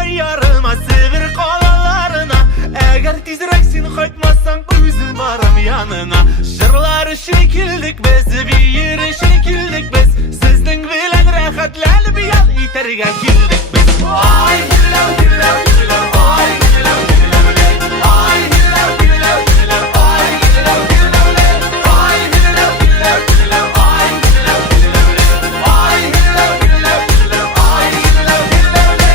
koyarıma sevir kolalarına. Eğer tezrek sen koytmazsan üzüm varım yanına. Şırlar şekildik biz, bir yeri şekildik biz. Sizden bilen rahatlar bir yal iterge kildik biz. Ay hillev hillev hillev, ay hillev hillev hillev, ay hillev hillev hillev, ay hillev hillev hillev, ay hillev hillev hillev, ay hillev hillev hillev, ay hillev hillev hillev, ay hillev hillev hillev.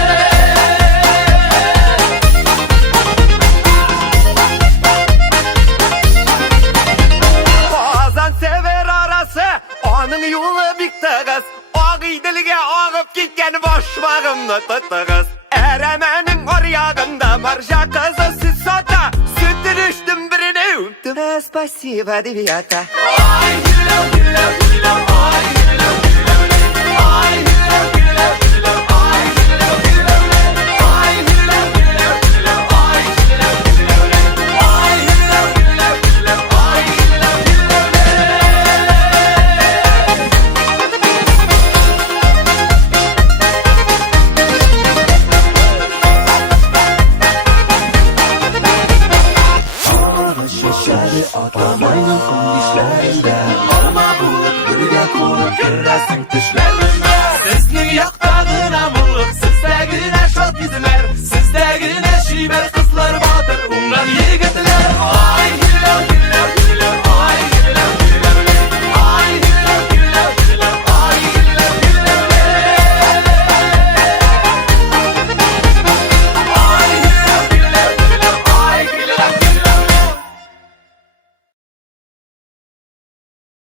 Bazan sever arası, onun yolu biktiğiz. Ağidilge ağıp gitken başmağımda tuttuğuz. Eremenin oryağında marja kızı süt sata. Sütün içtim birini öptüm. Spasiba deviyata. Ay hillev hillev hillev, ay hillev hillev hillev, ay hillev hillev hillev, ay hillev hillev hillev, ay hillev hillev hillev, ay hillev hillev hillev, ay hillev hillev hillev, ay hillev hillev hillev. Şişeli atamayın kondişlerle. Arma bulup, gülge kurup, girresin tişler.